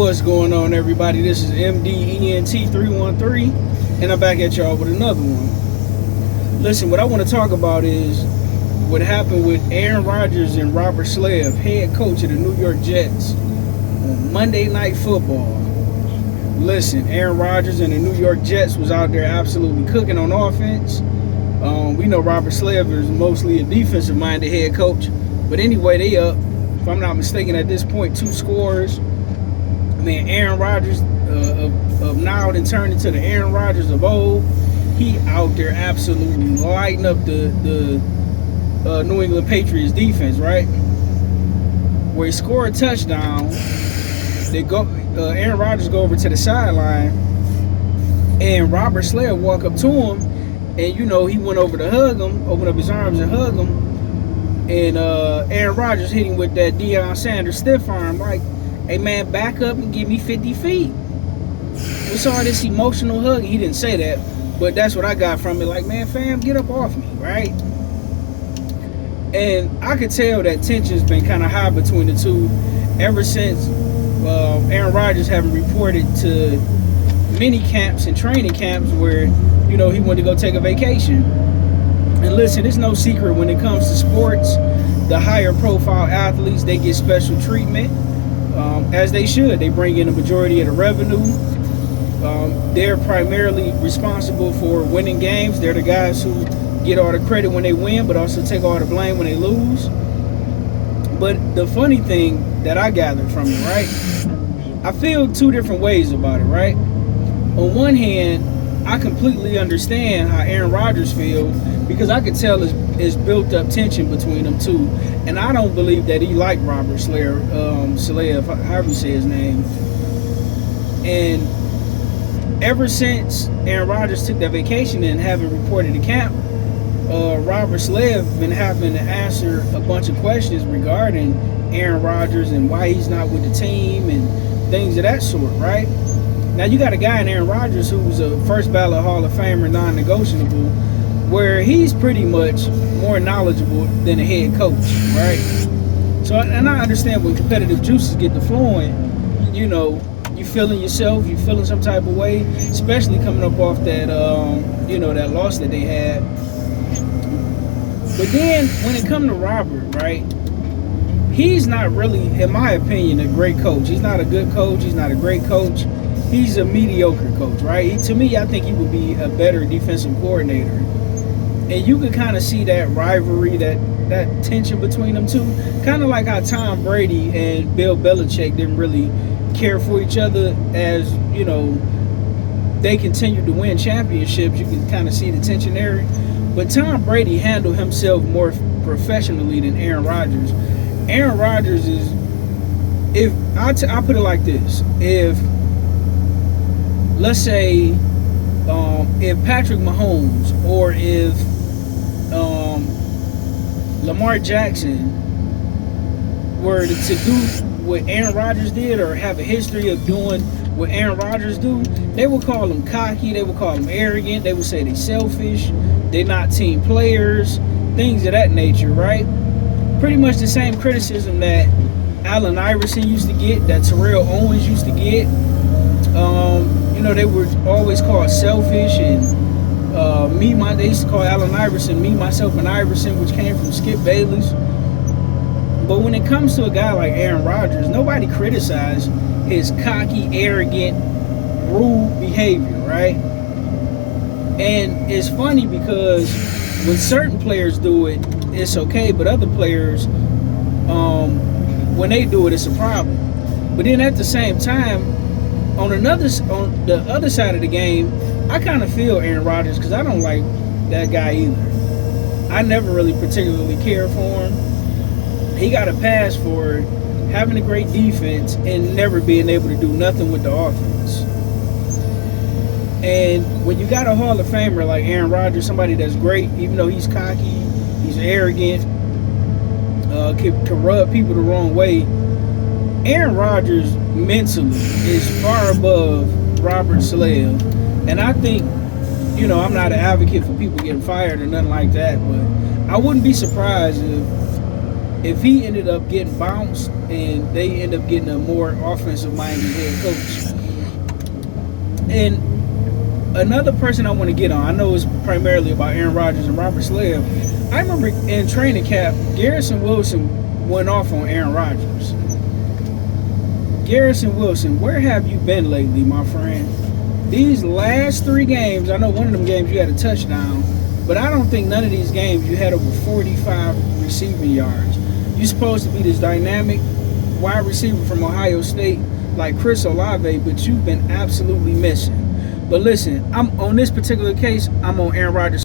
What's going on, everybody? This is MDENT313, and I'm back at y'all with another one. Listen, what I want to talk about is what happened with Aaron Rodgers and Robert Saleh, head coach of the New York Jets, on Monday Night Football. Listen, Aaron Rodgers and the New York Jets was out there absolutely cooking on offense. We know Robert Saleh is mostly a defensive-minded head coach, but anyway, they up. If I'm not mistaken, at this point, 2 scores. Man, Aaron Rodgers of now and turned into the Aaron Rodgers of old. He out there absolutely lighting up the New England Patriots defense, right? Where he scored a touchdown. They go. Aaron Rodgers go over to the sideline, and Robert Saleh walk up to him, and he went over to hug him, open up his arms and hug him. And Aaron Rodgers hit him with that Deion Sanders stiff arm, like, hey man, back up and give me 50 feet. We saw this emotional hug. He didn't say that, but that's what I got from it. Like, man, fam, get up off me, right? And I could tell that tension's been kind of high between the two ever since Aaron Rodgers having reported to mini camps and training camps where, he wanted to go take a vacation. And listen, it's no secret when it comes to sports, the higher profile athletes, they get special treatment, as they should. They bring in the majority of the revenue. They're primarily responsible for winning games. They're the guys who get all the credit when they win, but also take all the blame when they lose. But the funny thing that I gathered from it, right? I feel 2 different ways about it, right? On one hand, I completely understand how Aaron Rodgers feels, because I could tell it's built up tension between them two. And I don't believe that he liked Robert Saleh, however you say his name. And ever since Aaron Rodgers took that vacation and haven't reported to camp, Robert Saleh been having to answer a bunch of questions regarding Aaron Rodgers and why he's not with the team and things of that sort, right? Now, you got a guy in Aaron Rodgers who's a first ballot Hall of Famer, non-negotiable, where he's pretty much more knowledgeable than a head coach, right? So, and I understand when competitive juices get to flowing, you feeling yourself, you feeling some type of way, especially coming up off that, that loss that they had. But then, when it comes to Robert, right, he's not really, in my opinion, a great coach. He's not a good coach. He's not a great coach. He's a mediocre coach, right? To me, I think he would be a better defensive coordinator. And you could kind of see that rivalry, that tension between them two. Kind of like how Tom Brady and Bill Belichick didn't really care for each other as, they continued to win championships. You can kind of see the tension there. But Tom Brady handled himself more professionally than Aaron Rodgers. Aaron Rodgers is, I put it like this, let's say, if Patrick Mahomes or if Lamar Jackson were to do what Aaron Rodgers did or have a history of doing what Aaron Rodgers do, they would call him cocky, they would call him arrogant, they would say they're selfish, they're not team players, things of that nature, right? Pretty much the same criticism that Allen Iverson used to get, that Terrell Owens used to get. They were always called selfish, and they used to call Allen Iverson me, myself, and Iverson, which came from Skip Bayless. But when it comes to a guy like Aaron Rodgers, nobody criticized his cocky, arrogant, rude behavior, right? And it's funny because when certain players do it, it's okay, but other players, when they do it, it's a problem. But then at the same time, on the other side of the game, I kind of feel Aaron Rodgers, because I don't like that guy either. I never really particularly cared for him. He got a pass for having a great defense and never being able to do nothing with the offense. And when you got a Hall of Famer like Aaron Rodgers, somebody that's great, even though he's cocky, he's arrogant, can rub people the wrong way, Aaron Rodgers mentally is far above Robert Saleh. And I think, I'm not an advocate for people getting fired or nothing like that, but I wouldn't be surprised if if he ended up getting bounced and they end up getting a more offensive minded head coach. And another person I want to get on, I know it's primarily about Aaron Rodgers and Robert Saleh. I remember in training camp, Garrison Wilson went off on Aaron Rodgers. Garrison Wilson, where have you been lately, my friend? These last 3 games, I know one of them games you had a touchdown, but I don't think none of these games you had over 45 receiving yards. You're supposed to be this dynamic wide receiver from Ohio State like Chris Olave, but you've been absolutely missing. But listen, I'm on this particular case, I'm on Aaron Rodgers.